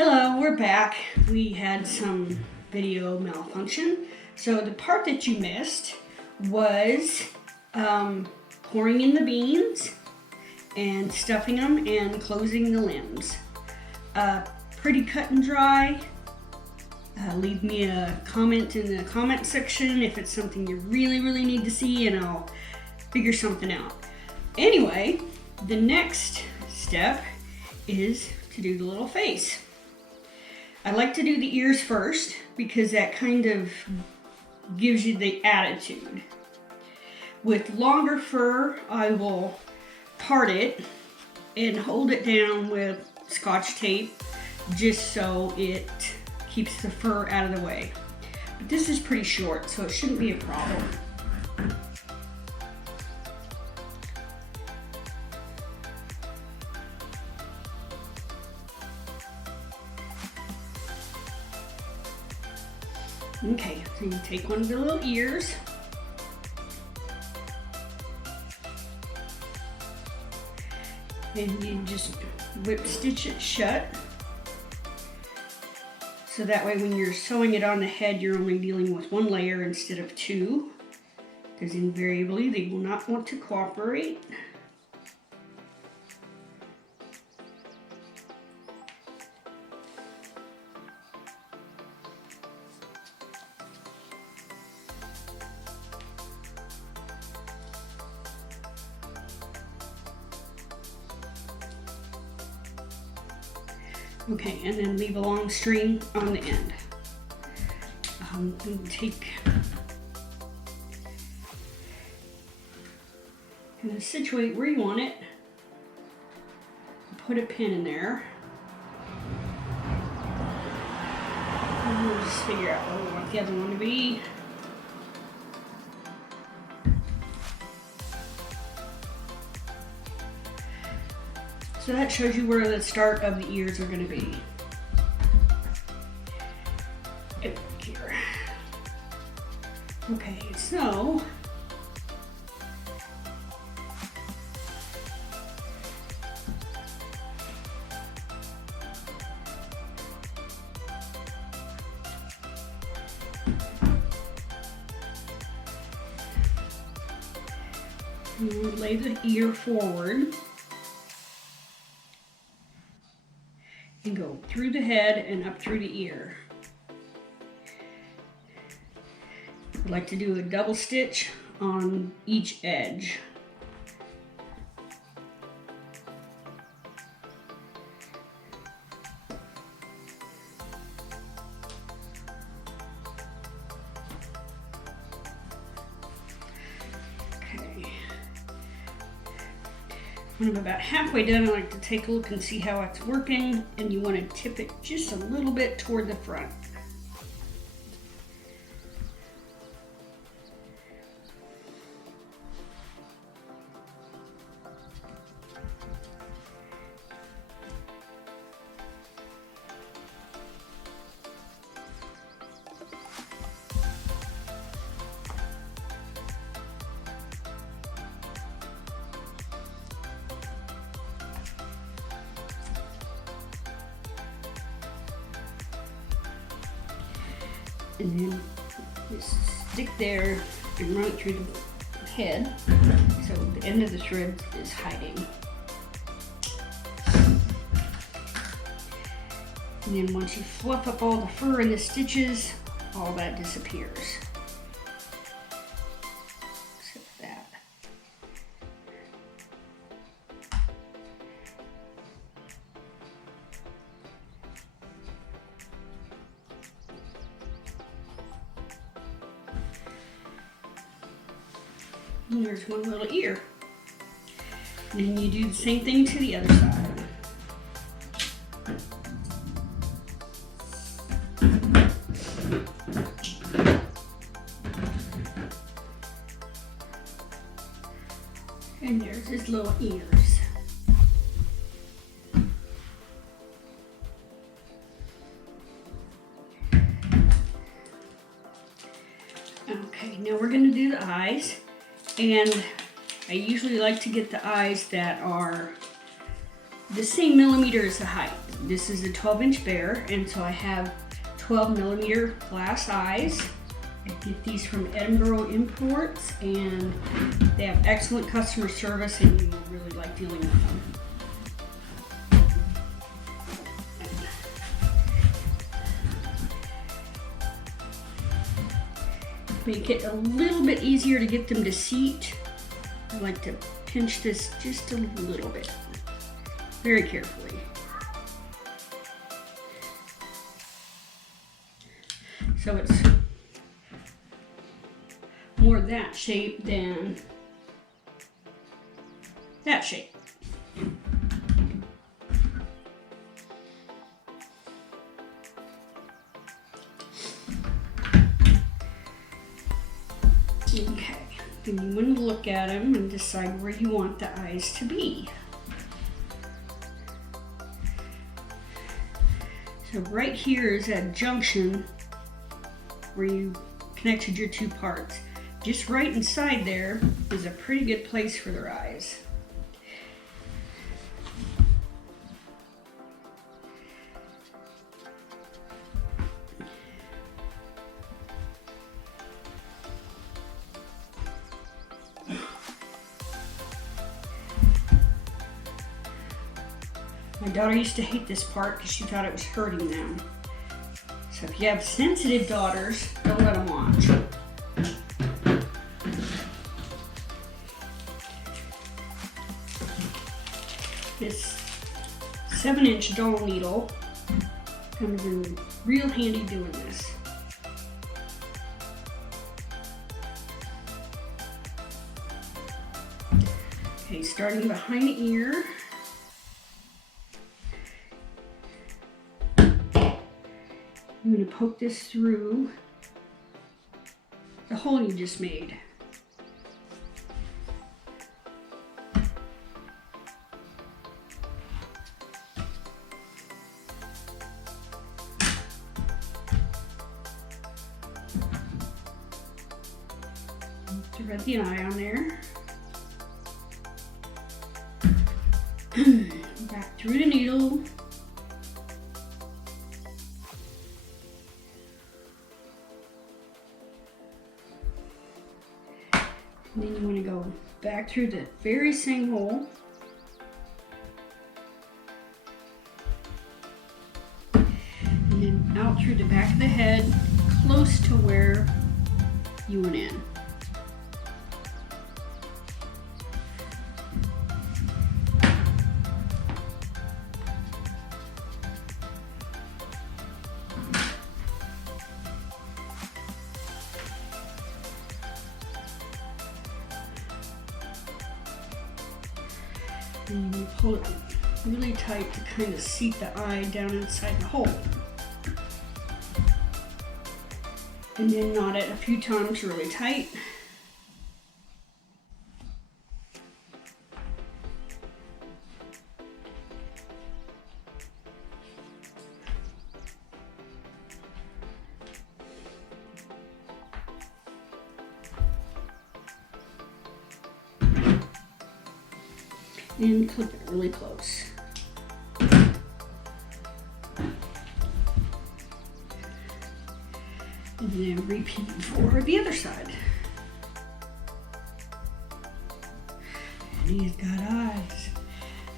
Hello, we're back. We had some video malfunction. So the part that you missed was pouring in the beans and stuffing them and closing the limbs. Pretty cut and dry. Leave me a comment in the comment section if it's something you really need to see, and I'll figure something out. Anyway, the next step is to do the little face. I like to do the ears first because that kind of gives you the attitude. With longer fur, I will part it and hold it down with Scotch tape just so it keeps the fur out of the way. But this is pretty short, so it shouldn't be a problem. Okay, so you take one of the little ears, and you just whip stitch it shut. So that way when you're sewing it on the head, you're only dealing with one layer instead of two, because invariably they will not want to cooperate. Okay, and then leave a long string on the end. And situate where you want it. Put a pin in there. And we'll just figure out where we want the other one to be. So that shows you where the start of the ears are going to be. Here. Okay, so you lay the ear forward. And go through the head and up through the ear. I like to do a double stitch on each edge. When I'm about halfway done, I like to take a look and see how it's working, and you want to tip it just a little bit toward the front. And then just stick there and run it through the head so the end of the thread is hiding. And then once you fluff up all the fur and the stitches, all that disappears. Except that. And there's one little ear. And then you do the same thing to the other side. And there's his little ears. Okay, now we're going to do the eyes. And I usually like to get the eyes that are the same millimeter as the height. This is a 12-inch bear, and so I have 12mm glass eyes. I get these from Edinburgh Imports, and they have excellent customer service, and you will really like dealing with them. Make it a little bit easier to get them to seat. I like to pinch this just a little bit, very carefully. So it's more that shape than that shape. Okay, then you want to look at them and decide where you want the eyes to be. So right here is that junction where you connected your two parts. Just right inside there is a pretty good place for their eyes. My daughter used to hate this part because she thought it was hurting them. So if you have sensitive daughters, don't let them watch. This 7-inch dowel needle comes in real handy doing this. Okay, starting behind the ear. I'm going to poke this through the hole you just made. Thread the eye on there. Back through the needle. And then you want to go back through the very same hole. And then out through the back of the head, close to where you went in. And you pull it really tight to kind of seat the eye down inside the hole. And then knot it a few times really tight. And clip it really close. And then repeat for the other side. And he's got eyes.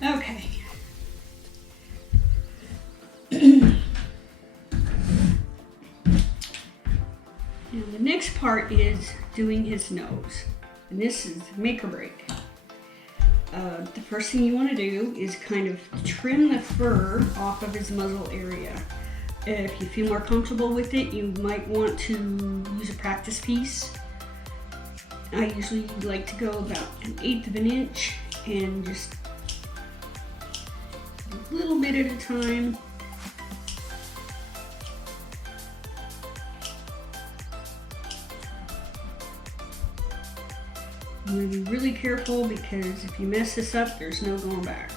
Okay. Now the next part is doing his nose. And this is make or break. The first thing you want to do is kind of trim the fur off of his muzzle area. If you feel more comfortable with it, you might want to use a practice piece. I usually like to go about 1/8 of an inch and just a little bit at a time. I'm going to be really careful because if you mess this up, there's no going back.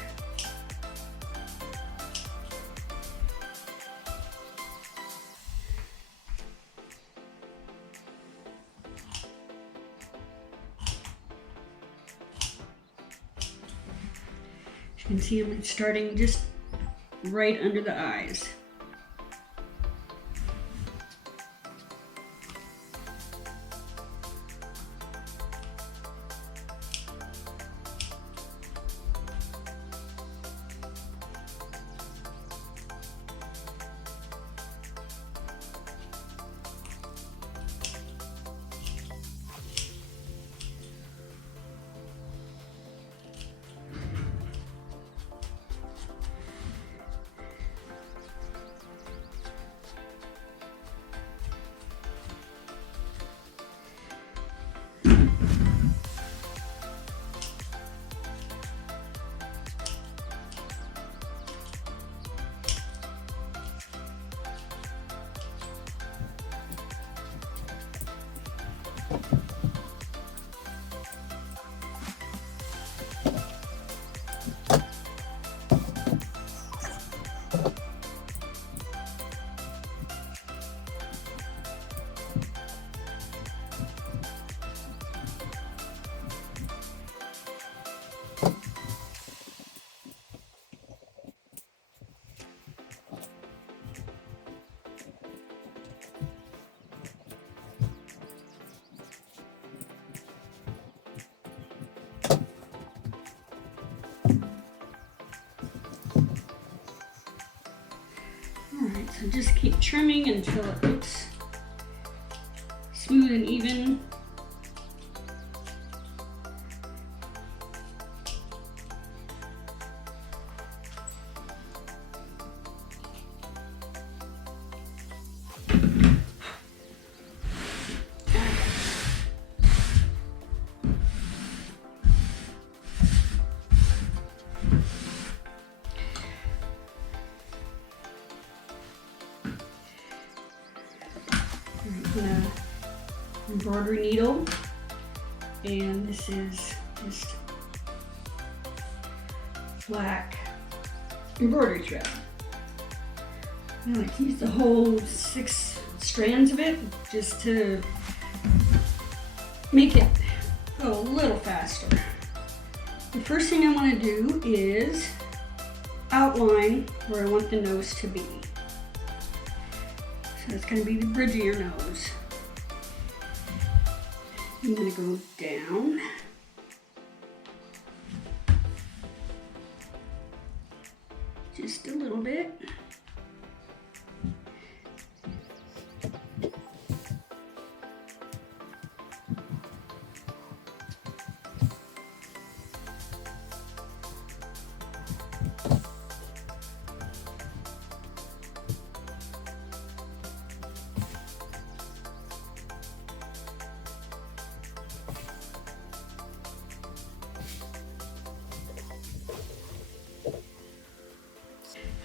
You can see I'm starting just right under the eyes. Alright, so just keep trimming until it looks smooth and even. Embroidery needle, and this is just black embroidery thread. I like to use the whole 6 strands of it just to make it go a little faster. The first thing I want to do is outline where I want the nose to be. So it's going to be the bridge of your nose. I'm going to go down. Just a little bit.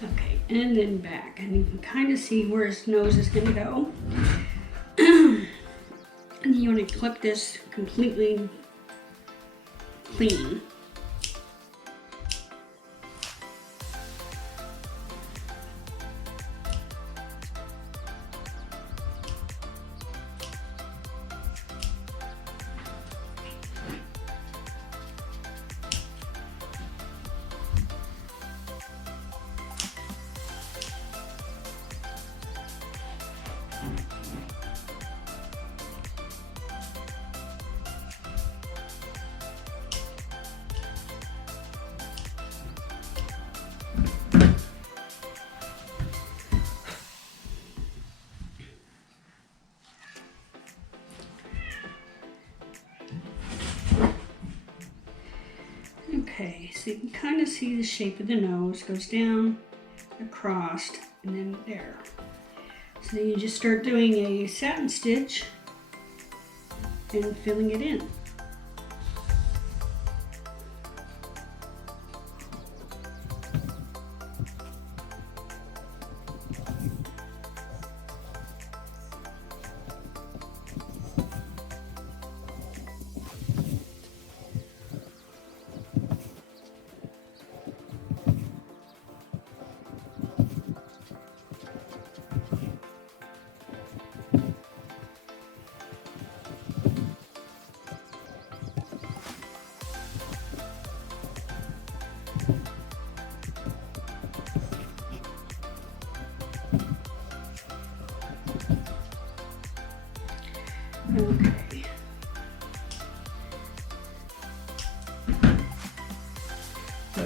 Okay, and then back, and you can kind of see where his nose is going to go. And you want to clip this completely clean. Okay, so you can kind of see the shape of the nose goes down, across, and then there. So then you just start doing a satin stitch and filling it in.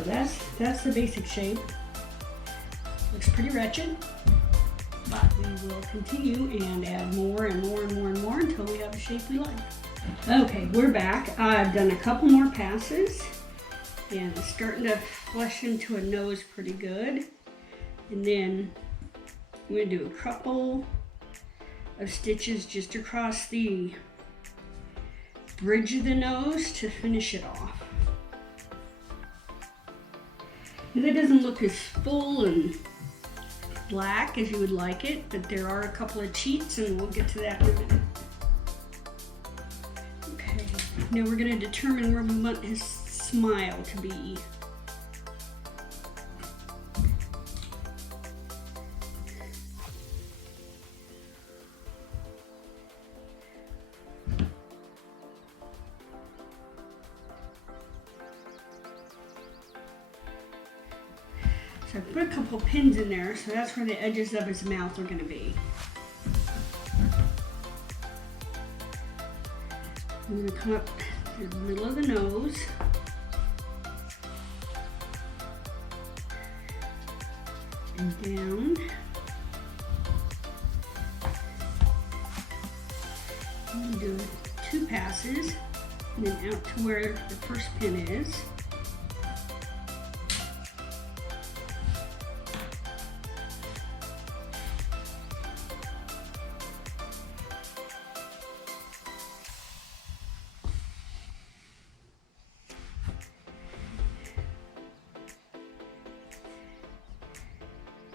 that's the basic shape. Looks pretty wretched, but we will continue and add more and more and more and more until we have a shape we like. Okay, we're back. I've done a couple more passes and it's starting to flush into a nose pretty good. And then I'm going to do a couple of stitches just across the bridge of the nose to finish it off. And it doesn't look as full and black as you would like it, but there are a couple of cheats and we'll get to that in a minute. Okay, now we're going to determine where we want his smile to be. So I put a couple pins in there, so that's where the edges of his mouth are going to be. I'm going to come up to the middle of the nose. And down. I'm going to do 2 passes, and then out to where the first pin is.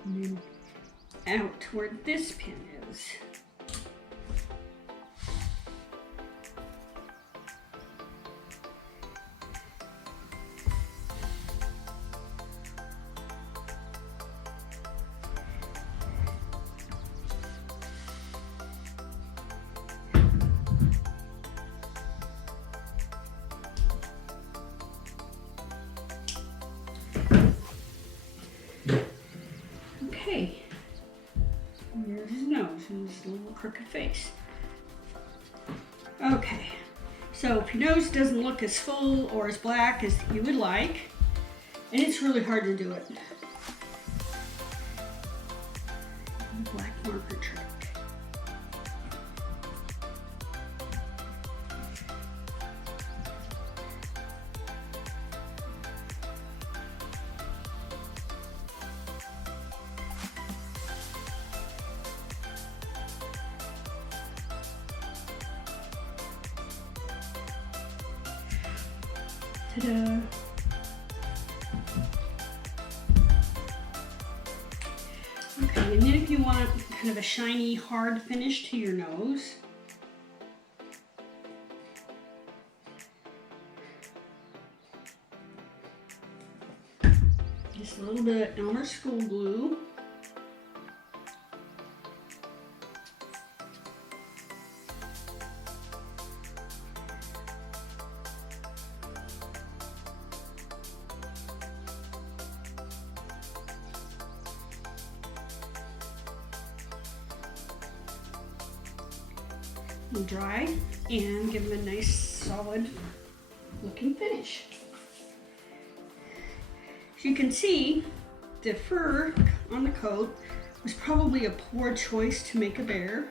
And then out to where this pin is. Okay, there's his nose and his little crooked face. Okay, so if your nose doesn't look as full or as black as you would like, and it's really hard to do it, black marker trick. Ta-da! Okay, and then if you want kind of a shiny, hard finish to your nose, just a little bit of Elmer's School Glue. And dry and give them a nice solid looking finish. As you can see, the fur on the coat was probably a poor choice to make a bear.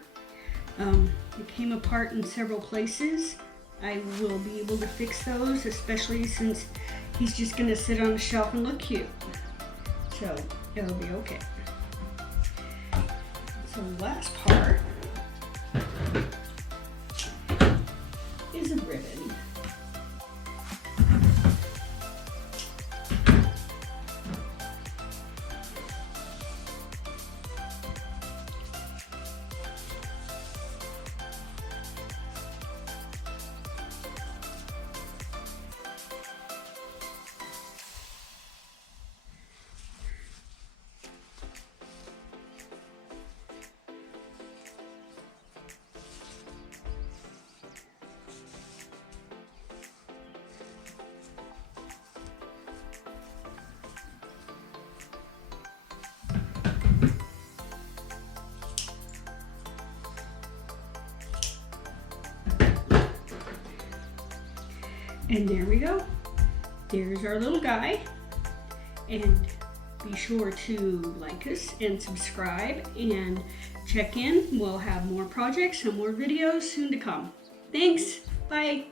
It came apart in several places. I will be able to fix those, especially since he's just going to sit on the shelf and look cute. So it'll be okay. So the last part is a ribbon. And there we go. There's our little guy. And be sure to like us and subscribe and check in. We'll have more projects and more videos soon to come. Thanks. Bye.